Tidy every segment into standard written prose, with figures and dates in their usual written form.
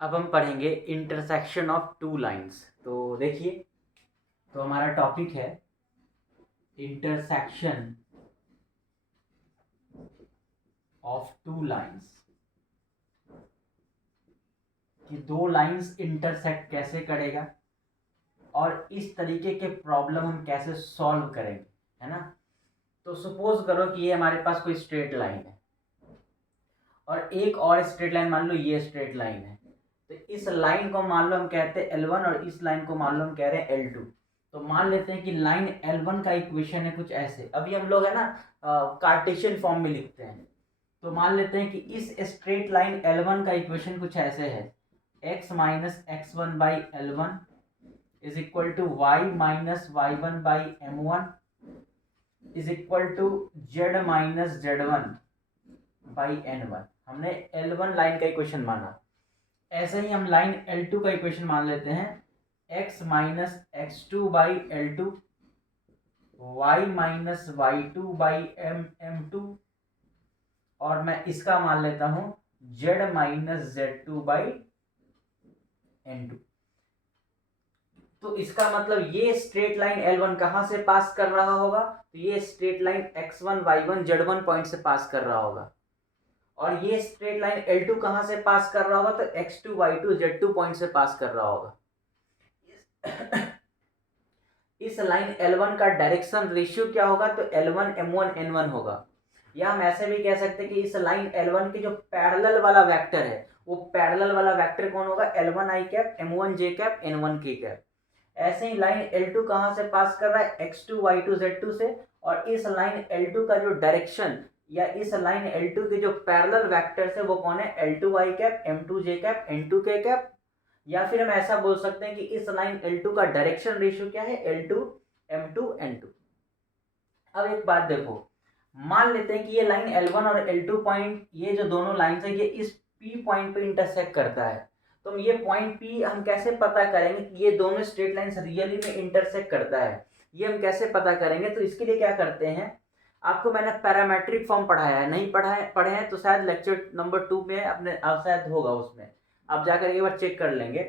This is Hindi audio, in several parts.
अब हम पढ़ेंगे इंटरसेक्शन ऑफ टू लाइंस। तो देखिए, तो हमारा टॉपिक है इंटरसेक्शन ऑफ टू लाइंस, कि दो लाइंस इंटरसेक्ट कैसे करेगा और इस तरीके के प्रॉब्लम हम कैसे सॉल्व करेंगे, है ना। तो सपोज करो कि ये हमारे पास कोई स्ट्रेट लाइन है और एक और स्ट्रेट लाइन, मान लो ये स्ट्रेट लाइन है। तो इस लाइन को मान लो हम कहते हैं L1 और इस लाइन को मान लो हम कह रहे हैं L2। तो मान लेते हैं कि लाइन L1 का इक्वेशन है कुछ ऐसे, अभी हम लोग है ना कार्टेशियन फॉर्म में लिखते हैं। तो मान लेते हैं कि इस स्ट्रेट लाइन L1 का इक्वेशन कुछ ऐसे है, x minus x one by l one is equal to y minus y one by m one is equal to z minus z one by n one. हमने L1 लाइन का इक्वेशन माना। ऐसे ही हम लाइन L2 का इक्वेशन मान लेते हैं, x minus x two by l two y minus y two by m two, और मैं इसका मान लेता हूं z minus z two by n two. तो इसका मतलब ये स्ट्रेट लाइन L1 कहां से पास कर रहा होगा, तो ये straight line x1 y1 z1 point से पास कर रहा होगा, और ये स्ट्रेट लाइन L2 कहां से पास कर रहा होगा, तो x2 y2 z2 पॉइंट से पास कर रहा होगा। इस लाइन L1 का डायरेक्शन रेशियो क्या होगा, तो L1 M1 N1 होगा। या हम ऐसे भी कह सकते हैं कि इस लाइन L1 के जो पैरेलल वाला वेक्टर है, वो पैरेलल वाला वेक्टर कौन होगा, L1 i cap M1 j cap N1 k cap. ऐसे ही लाइन L2 कहां से पास कर रहा है, x2 y2 z2 से, और इस लाइन L2 का जो डायरेक्शन या इस लाइन L2 के जो पैरेलल वेक्टर्स है वो कौन है, L2 i cap M2 j cap N2 k cap. या फिर हम ऐसा बोल सकते हैं कि इस लाइन L2 का डायरेक्शन रेशियो क्या है, L2 M2 N2। अब एक बात देखो, मान लेते हैं कि ये लाइन L1 और L2 पॉइंट, ये जो दोनों लाइन है, ये इस P पॉइंट पे इंटरसेक्ट करता है। तो हम ये पॉइंट P हम कैसे पता करेंगे कि ये दोनों स्ट्रेट लाइंस रियली में इंटरसेक्ट करता है, ये हम कैसे पता करेंगे। तो इसके लिए क्या करते हैं, आपको मैंने पैरामेट्रिक फॉर्म पढ़ाया है, नहीं पढ़े हैं तो शायद लेक्चर नंबर 2 में अपने शायद होगा, उसमें आप जाकर एक बार चेक कर लेंगे।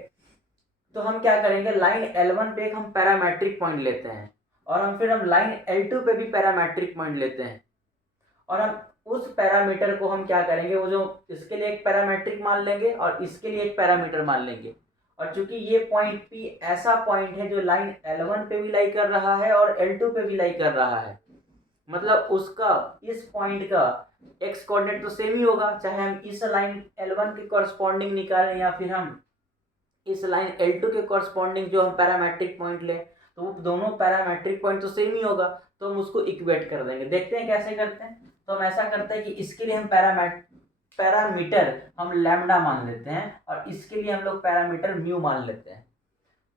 तो हम क्या करेंगे, लाइन L1 पे एक हम पैरामेट्रिक पॉइंट लेते हैं, और हम लाइन L2 पे भी पैरामेट्रिक पॉइंट लेते हैं, और हम उस पैरामीटर को हम क्या करेंगे, वो जो इसके लिए एक पैरामेट्रिक मान लेंगे और इसके लिए एक पैरामीटर मान लेंगे। और चूंकि ये पॉइंट P ऐसा पॉइंट है जो लाइन L1 पे भी लाई कर रहा है और L2 पे भी लाई कर रहा है, मतलब उसका इस पॉइंट का x कोऑर्डिनेट तो सेम ही होगा, चाहे हम इस लाइन L1 के कॉरस्पॉन्डिंग निकालें या फिर हम इस लाइन L2 के कॉरस्पॉन्डिंग जो हम पैरामेट्रिक पॉइंट ले, तो वो दोनों पैरामेट्रिक पॉइंट तो सेम ही होगा। तो हम उसको इक्वेट कर देंगे। देखते हैं कैसे करते हैं। तो हम ऐसा करते हैं कि इसके लिए हम पैरामीटर हम लैम्डा मान लेते हैं और इसके लिए हम लोग पैरामीटर म्यू मान लेते हैं।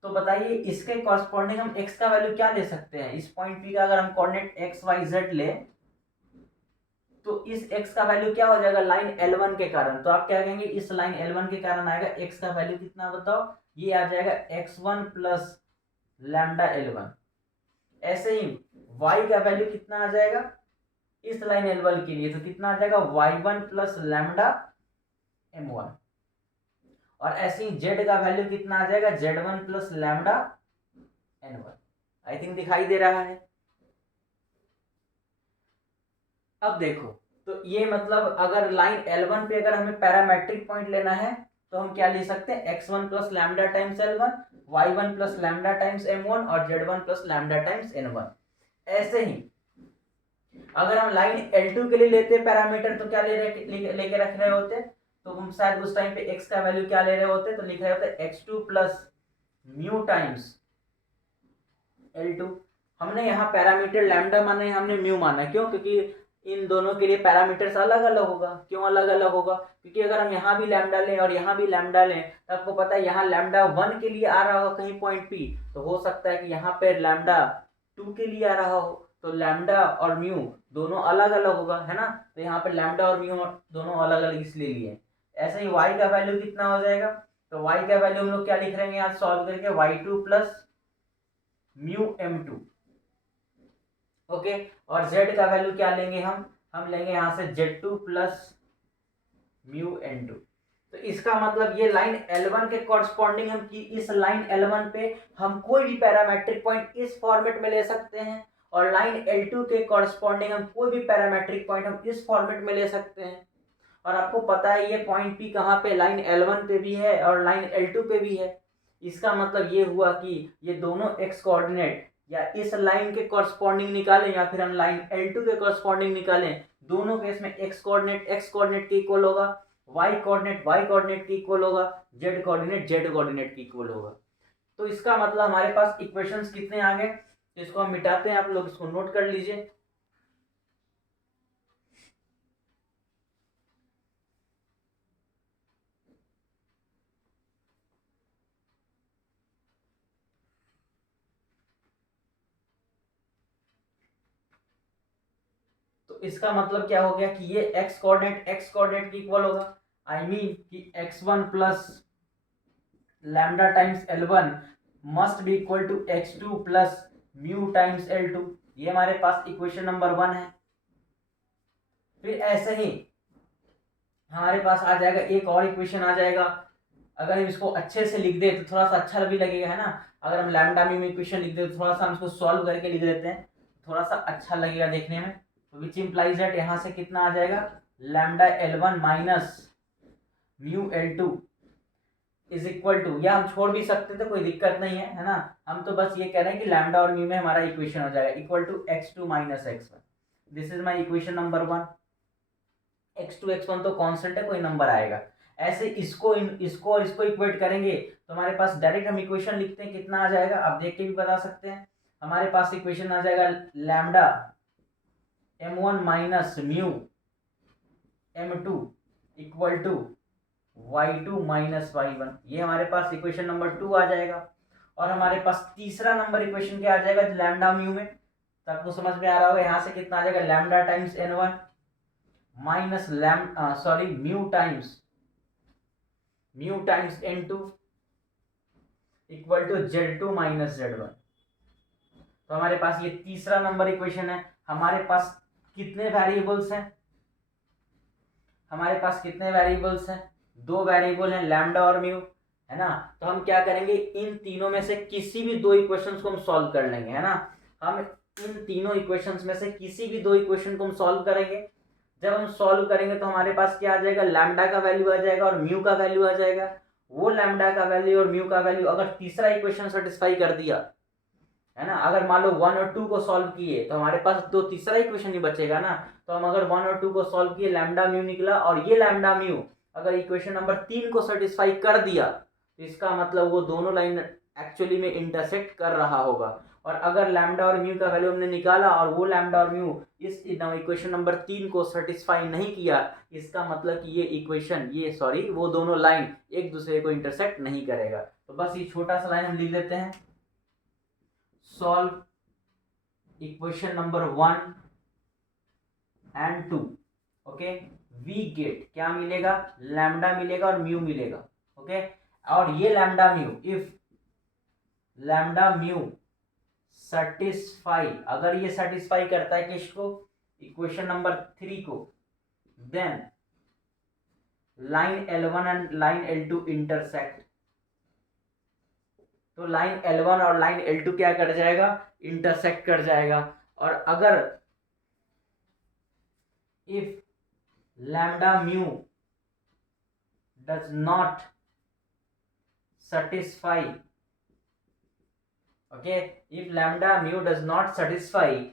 तो बताइए इसके कॉरस्पॉन्डिंग हम x का वैल्यू क्या ले सकते हैं, इस पॉइंट P का अगर हम कोऑर्डिनेट x y z ले, तो इस x का वैल्यू क्या हो जाएगा लाइन L1 के कारण। तो आप क्या कहेंगे, इस लाइन L1 के कारण आएगा x का वैल्यू कितना बताओ, ये आ जाएगा x1 प्लस लैम्डा L1। ऐसे ही y का वैल्यू कितना आ जाएगा इस लाइन L1 के लिए, तो कितना आ जाएगा y1 प्लस लैम्डा M1। और ऐसे ही z का वैल्यू कितना आ जाएगा, z1 plus lambda N1। I think दिखाई दे रहा है। अब देखो, तो ये मतलब अगर लाइन L1 पे अगर हमें पैरामेट्रिक पॉइंट लेना है, तो हम क्या ले सकते हैं, x1 plus lambda times L1, y1 plus lambda times M1 और z1 plus lambda times N1। ऐसे ही अगर हम लाइन L2 के लिए लेते पैरामीटर, तो क्या लेके रख रहे होते, तो हम शायद उस टाइम पे x का वैल्यू क्या ले रहे होते, तो लिख रहे होते x2 plus mu times L2। हमने यहाँ पैरामीटर लैम्डा माना है, हमने म्यू माना, क्यों, क्योंकि इन दोनों के लिए पैरामीटर्स अलग अलग होगा। क्यों अलग अलग होगा, क्योंकि अगर हम यहाँ भी लैम्डा लें और यहाँ भी लैम्डा लें, तो आपको पता है यहाँ लैम्डा 1 के लिए आ रहा हो कहीं पॉइंट P, तो हो सकता है कि यहाँ पे लैम्डा 2 के लिए आ रहा हो, तो लैम्डा और म्यू दोनों अलग अलग होगा, है ना। तो यहाँ पे लैम्डा और म्यू दोनों अलग अलग इसलिए लिए। ऐसे ही y का वैल्यू कितना हो जाएगा, तो y का वैल्यू हम लोग क्या लिख रहे हैं यहाँ सॉल्व करके, y2 plus mu M2। Okay, और z का वैल्यू क्या लेंगे हम लेंगे यहाँ से z2 प्लस म्यू N2। तो इसका मतलब ये लाइन L1 के कॉरस्पॉन्डिंग हम की इस लाइन L1 पे हम कोई भी पैरामेट्रिक पॉइंट इस फॉर्मेट में ले सकते हैं, और लाइन L2 के कॉरस्पॉन्डिंग हम कोई भी पैरामेट्रिक पॉइंट हम इस फॉर्मेट में ले सकते हैं। और आपको पता है ये पॉइंट P कहाँ पे, लाइन L1 पे भी है और लाइन L2 पे भी है। इसका मतलब ये हुआ कि ये दोनों x कोऑर्डिनेट या इस लाइन के कॉरस्पॉन्डिंग निकालें या फिर हम लाइन L2 के कॉरस्पॉन्डिंग निकालें, दोनों केस में x कोऑर्डिनेट के इक्वल होगा, y कोऑर्डिनेट के इक्वल होगा, z कोऑर्डिनेट के इक्वल होगा। तो इसका मतलब हमारे पास इक्वेशंस कितने आ गए, इसको हम मिटाते हैं, आप लोग इसको नोट कर लीजिए। तो इसका मतलब क्या हो गया कि ये x कोऑर्डिनेट के इक्वल होगा, आई मीन कि x1 plus lambda times L1 must be equal to x2 plus mu times L2। ये हमारे पास इक्वेशन नंबर 1 है। फिर ऐसे ही हमारे पास आ जाएगा एक और इक्वेशन आ जाएगा, अगर हम इसको अच्छे से लिख दे तो थोड़ा सा अच्छा भी लगेगा, है ना। अगर हम लैम्डा म्यू इक्वेशन लिख दे तो थोड़ा सा हम इसको सॉल्व करके लिख देते हैं, थोड़ा सा अच्छा लगेगा देखने में। तो विच इंप्लाइज दैट यहाँ से कितना आ जाएगा, lambda L1 minus mu L2 is equal to, या हम छोड़ भी सकते थे, कोई दिक्कत नहीं है ना। हम तो बस ये कह रहे हैं कि लैम्डा और म्यू में हमारा इक्वेशन हो जाएगा equal to x2 minus x1। This is my equation number 1। x2 x1 तो कांस्टेंट है, कोई नंबर आएगा। ऐसे इसको और इसको इक्वेट करेंगे तो हमारे पास डायरेक्ट हम इक्वेशन लिखते हैं, कितना आ जाएगा आप देख के भी बता सकते हैं। हमारे पास इक्वेशन आ जाएगा lambda m1 minus mu m2 equal to y2 minus y1। ये हमारे पास इक्वेशन नंबर 2 आ जाएगा। और हमारे पास तीसरा नंबर इक्वेशन क्या आ जाएगा लैम्डा म्यू में, तो आपको समझ में आ रहा होगा, यहाँ से कितना आ जाएगा lambda times n1 minus mu times n2 equal to z2 minus z1। तो हमारे पास ये तीसरा नंबर इक्वेशन है। हमारे पास कितने वेरिएबल्स हैं, हमारे पास कितने वेरिएबल्स हैं, दो वेरिएबल हैं लैम्डा और म्यू, है ना। तो हम क्या करेंगे, इन तीनों में से किसी भी दो इक्वेशंस को हम सॉल्व कर लेंगे, है ना। हम इन तीनों इक्वेशंस में से किसी भी दो इक्वेशन को हम सॉल्व करेंगे। जब हम सॉल्व करेंगे तो हमारे पास क्या आ जाएगा, लैम्डा का वैल्यू आ जाएगा और म्यू का वैल्यू आ जाएगा। वो लैम्डा का वैल्यू और म्यू का वैल्यू अगर तीसरा इक्वेशन सेटिस्फाई कर दिया, है ना, अगर मान लो 1 और 2 को सॉल्व किए तो हमारे पास तो तीसरा इक्वेशन ही बचेगा ना। तो हम अगर 1 और 2 को सॉल्व किए, लैम्डा म्यू निकला, और ये लैम्डा म्यू अगर इक्वेशन नंबर 3 को सेटिस्फाई कर दिया तो इसका मतलब वो दोनों लाइन एक्चुअली में इंटरसेक्ट कर रहा होगा। और अगर लैम्डा और म्यू का वैल्यू हमने निकाला और वो लैम्डा और म्यू इस इक्वेशन नंबर 3 को सेटिस्फाई नहीं किया, इसका मतलब कि वो दोनों लाइन एक दूसरे को इंटरसेक्ट नहीं करेगा। तो बस ये छोटा सा लाइन हम लिख देते हैं, solve equation number 1 and 2। Okay, we get क्या मिलेगा, लैम्डा मिलेगा और म्यू मिलेगा। ओके, और ये lambda mu, if lambda mu satisfy, अगर ये सेटिस्फाई करता है किसको, इक्वेशन नंबर 3 को, then line L1 and line L2 intersect. तो लाइन L1 और लाइन L2 क्या कर जाएगा, इंटरसेक्ट कर जाएगा। और अगर if lambda mu does not satisfy, okay, if lambda mu does not satisfy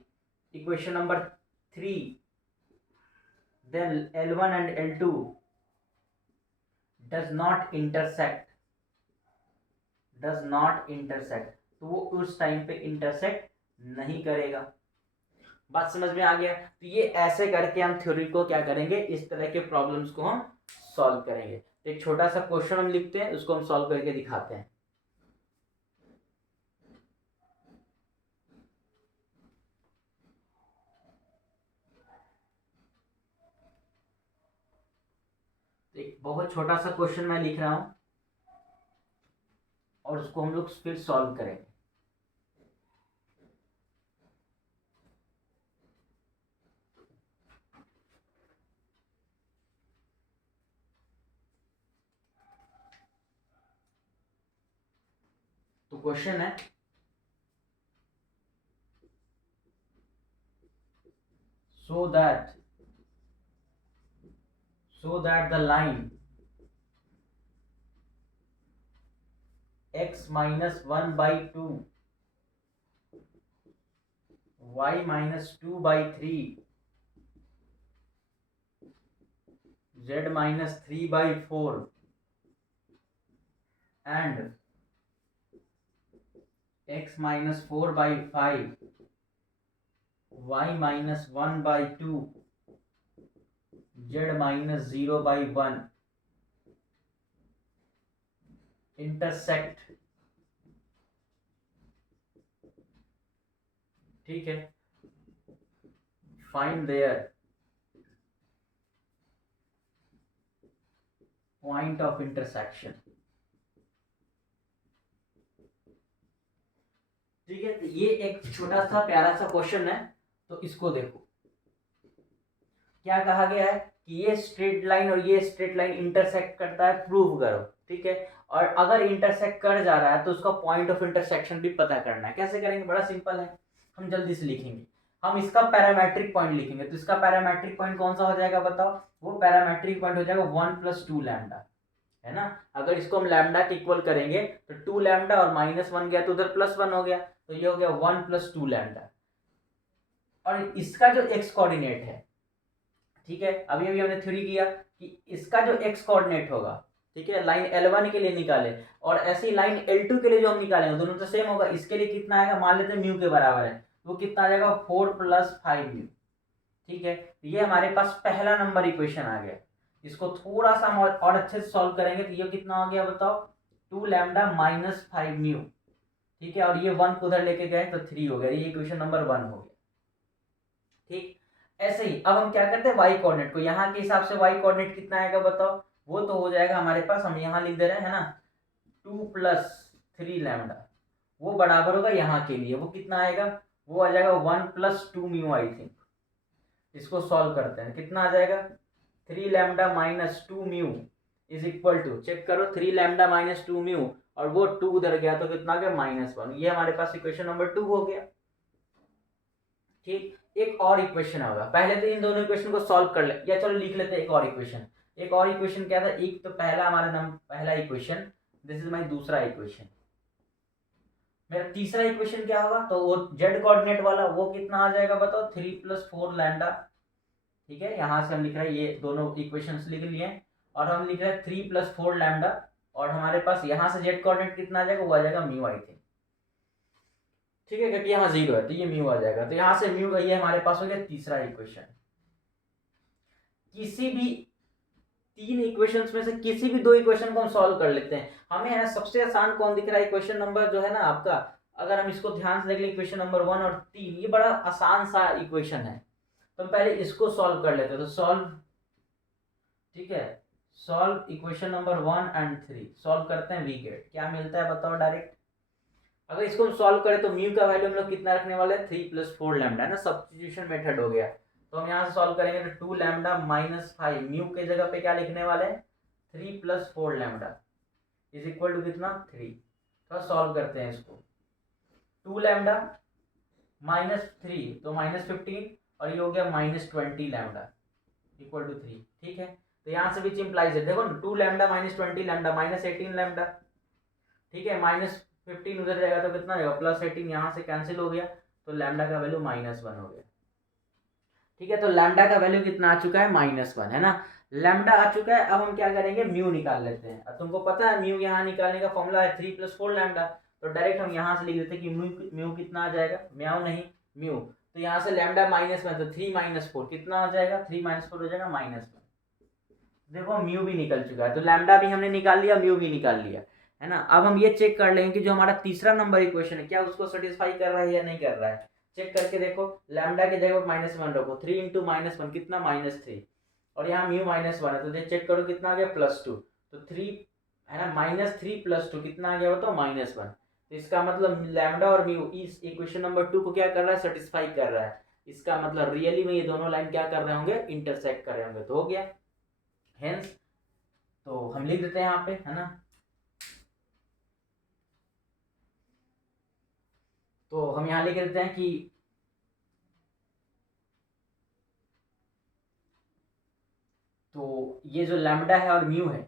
equation number 3, then L1 and L2 does not intersect, तो वो उस टाइम पे इंटरसेक्ट नहीं करेगा। बात समझ में आ गया। तो ये ऐसे करके हम थ्योरी को क्या करेंगे, इस तरह के प्रॉब्लम्स को हम सॉल्व करेंगे। तो एक छोटा सा क्वेश्चन हम लिखते हैं, उसको हम सॉल्व करके दिखाते हैं। एक बहुत छोटा सा क्वेश्चन मैं लिख रहा हूं और उसको हम लोग फिर सॉल्व करेंगे। तो क्वेश्चन है so that the line x minus 1 by 2 y minus 2 by 3 z minus 3 by 4 and x minus 4 by 5 y minus 1 by 2 z minus 0 by 1 intersect, ठीक है, find their point of intersection। ठीक है, तो ये एक छोटा सा प्यारा सा क्वेश्चन है। तो इसको देखो क्या कहा गया है कि ये स्ट्रेट लाइन और ये स्ट्रेट लाइन इंटरसेक्ट करता है, प्रूव करो। ठीक है, और अगर इंटरसेक्ट कर जा रहा है तो उसका पॉइंट ऑफ इंटरसेक्शन भी पता करना है। कैसे करेंगे, बड़ा सिंपल है, हम जल्दी से लिखेंगे। हम इसका पैरामेट्रिक पॉइंट लिखेंगे। तो इसका पैरामेट्रिक पॉइंट कौन सा हो जाएगा बताओ, वो पैरामेट्रिक पॉइंट हो जाएगा 1 + 2 लैम्डा, है ना। अगर इसको हम लैम्डा के इक्वल करेंगे तो 2 लैम्डा और -1 गया तो उधर +1 हो गया, तो ये हो गया 1 + 2 लैम्डा। और इसका जो एक्स कोऑर्डिनेट है, ठीक है, अभी अभी हमने थ्योरी किया कि इसका जो एक्स कोऑर्डिनेट होगा, ठीक है, लाइन L1 के लिए निकाले और ऐसी लाइन L2 के लिए जो हम निकालेंगे दोनों तो सेम होगा। इसके लिए कितना आएगा, मान लेते हैं म्यू के बराबर है, वो कितना आ जाएगा 4 + 5 म्यू। ठीक है, ये हमारे पास पहला नंबर इक्वेशन आ गया। इसको थोड़ा सा हम और अच्छे से सॉल्व करेंगे तो ये कितना हो गया बताओ, 2 लैम्डा -5 म्यू। ठीक है, और ये 1 को उधर लेके गए तो 3 हो गया, ये इक्वेशन नंबर 1 हो गया। ठीक, ऐसे ही अब हम क्या करते हैं, वाई कोऑर्डिनेट को, यहाँ के हिसाब से वाई कोऑर्डिनेट कितना आएगा बताओ, वो तो हो जाएगा हमारे पास, हम यहाँ लिख दे रहे हैं ना 2 + 3 लैम्डा, वो बराबर होगा यहाँ के लिए, वो कितना आएगा, वो आ जाएगा 1 + 2 म्यू आई थिंक। इसको सॉल्व करते हैं, कितना आ जाएगा 3 lambda -2 mu is equal to, check करो 3 लैम्डा -2 म्यू और वो 2 उधर गया तो कितना आ गया -1। ये हमारे पास इक्वेशन नंबर 2 हो गया। ठीक, एक और इक्वेशन होगा, पहले तो इन दोनों इक्वेशन को सॉल्व कर ले, या चलो लिख लेते हैं एक और इक्वेशन। एक और इक्वेशन क्या था, एक तो पहला हमारा पहला इक्वेशन, दिस इज माय दूसरा इक्वेशन। मेरा तीसरा इक्वेशन क्या होगा, तो वो जेड कोऑर्डिनेट वाला, वो कितना आ जाएगा बताओ, 3 + 4 लैम्डा। ठीक है, यहां से हम लिख रहे हैं, ये दोनों इक्वेशंस लिख लिए और हम लिख रहे हैं 3 + 4 लैम्डा, और हमारे पास यहां से जेड कोऑर्डिनेट कितना आ जाएगा, वो आ जाएगा म्यू आई थिंक। ठीक है, क्योंकि यहाँ 0 है तो ये म्यू आ जाएगा, तो यहाँ से म्यू ये हमारे पास हो गया तीसरा इक्वेशन। किसी भी 3 इक्वेशंस में से किसी भी 2 इक्वेशन को हम सॉल्व कर लेते हैं। हमें है सबसे आसान कौन दिख रहा है, इक्वेशन नंबर जो है ना आपका, अगर हम इसको ध्यान से देख लें, इक्वेशन नंबर 1 और 3, ये बड़ा आसान सा इक्वेशन है, तो हम पहले इसको सॉल्व कर लेते हैं। तो सॉल्व, ठीक है, solve equation number 1 and 3, solve करते हैं, वी गेट क्या मिलता है बताओ डायरेक्ट। अगर इसको हम सॉल्व करें तो म्यू का वैल्यू हम लोग कितना रखने वाले हैं, 3 + 4 लैम्डा, है ना, सब्स्टिट्यूशन मेथड हो गया। तो हम यहाँ से सॉल्व करेंगे तो 2 लैम्डा -5 म्यू के जगह पे क्या लिखने वाले हैं, 3 + 4 लैम्डा इज इक्वल टू कितना 3। तो सॉल्व करते हैं इसको, 2 लैम्डा -3 तो -15 और ये हो गया -20 लैम्डा इक्वल टू 3। ठीक है, तो यहाँ से विच इंप्लाइज है, देखो ना 2 लैम्डा -20 लैम्डा -18 लैम्डा। ठीक है, -15 उधर जाएगा तो कितना जाएगा, +18, यहाँ से कैंसिल हो गया तो लैम्डा का वैल्यू -1 हो गया। ठीक है, तो लैम्डा का वैल्यू कितना आ चुका है, -1, है ना, लैम्डा आ चुका है। अब हम क्या करेंगे, म्यू निकाल लेते हैं। अब तुमको पता है म्यू यहाँ निकालने का फॉर्मूला है 3 + 4 लैम्डा, तो डायरेक्ट हम यहाँ से लिख देते हैं कि म्यू कितना आ जाएगा, म्याऊ नहीं म्यू, तो यहाँ से लैम्डा -1 तो 3 - 4 कितना आ जाएगा, 3 - 4 हो जाएगा -1। देखो म्यू भी निकल चुका है, तो लैम्डा भी हमने निकाल लिया, म्यू भी निकाल लिया, है ना। अब हम ये चेक कर लेंगे कि जो हमारा तीसरा नंबर इक्वेशन है क्या उसको सेटिस्फाई कर रहा है या नहीं कर रहा है। चेक करके देखो, लैम्डा की जगह -1 रखो, 3 × -1 कितना -3, और यहाँ म्यू -1 है तो चेक करो कितना आ गया +2, तो 3 है ना, -3 + 2 कितना आ गया बताओ -1। तो इसका मतलब लैम्डा और म्यू इस इक्वेशन नंबर 2 को क्या कर रहा है, सेटिस्फाई कर रहा है। इसका मतलब रियली में ये दोनों लाइन क्या कर रहे होंगे, इंटरसेक्ट कर रहे होंगे, तो हो गया हेंस। तो हम लिख देते हैं यहाँ पे, है ना, तो हम यहाँ लिख देते हैं कि तो ये जो लैम्डा है और म्यू है,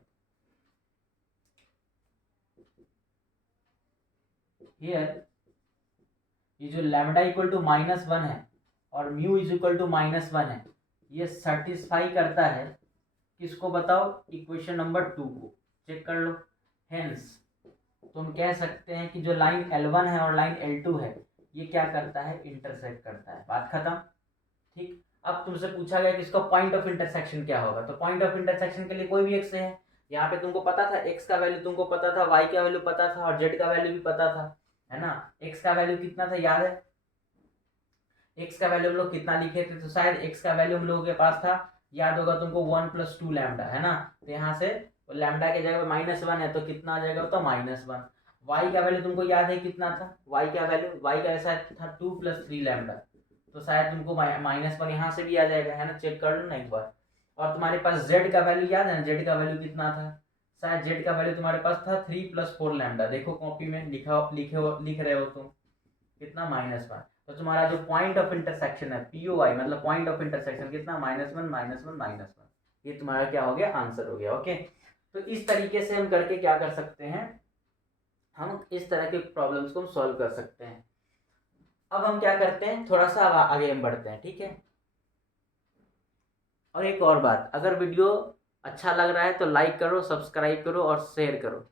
हियर ये जो लैम्डा इक्वल टू -1 है और म्यू इज इक्वल टू -1 है, ये सेटिस्फाई करता है किसको बताओ, इक्वेशन नंबर 2 को। चेक कर लो। हेंस तुम कह सकते हैं कि जो लाइन L1 है और लाइन L2 है ये क्या करता है, इंटरसेक्ट करता है। बात खत्म। ठीक। अब तुमसे पूछा गया कि इसका पॉइंट ऑफ इंटरसेक्शन क्या होगा, तो पॉइंट ऑफ इंटरसेक्शन के लिए कोई भी एक्स है। यहाँ पे तुमको पता था एक्स का वैल्यू, तुमको पता था वाई का वैल्यू पता था और जेड का वैल्यू भी पता था, है ना। एक्स का वैल्यू कितना था याद है, एक्स का वैल्यू हम लोग कितना लिखे थे, तो शायद एक्स का वैल्यू हम लोगों के पास था, याद होगा तुमको 1 + 2 लैम्डा, है ना। तो यहाँ से लैम्डा के जगह -1 है तो कितना आ जाएगा, तो -1। वाई का वैल्यू तुमको याद है कितना था, वाई का वैल्यू, वाई का शायद था 2 + 3 लैम्डा, तो शायद तुमको -1 यहाँ से भी आ जाएगा, है ना। चेक कर लो ना एक बार। और तुम्हारे पास जेड का वैल्यू याद है ना, जेड का वैल्यू कितना था, शायद जेड का वैल्यू तुम्हारे पास था 3 + 4 लैम्डा। देखो कॉपी में लिख रहे हो तुम, कितना -1। तो तुम्हारा जो पॉइंट ऑफ इंटरसेक्शन है POI, मतलब पॉइंट ऑफ इंटरसेक्शन कितना, -1 -1 -1। ये तुम्हारा क्या हो गया, आंसर हो गया। ओके। तो इस तरीके से हम करके क्या कर सकते हैं, हम इस तरह के प्रॉब्लम्स को हम सॉल्व कर सकते हैं। अब हम क्या करते हैं, थोड़ा सा आगे हम बढ़ते हैं, ठीक है। और एक और बात, अगर वीडियो अच्छा लग रहा है तो लाइक करो, सब्सक्राइब करो और शेयर करो।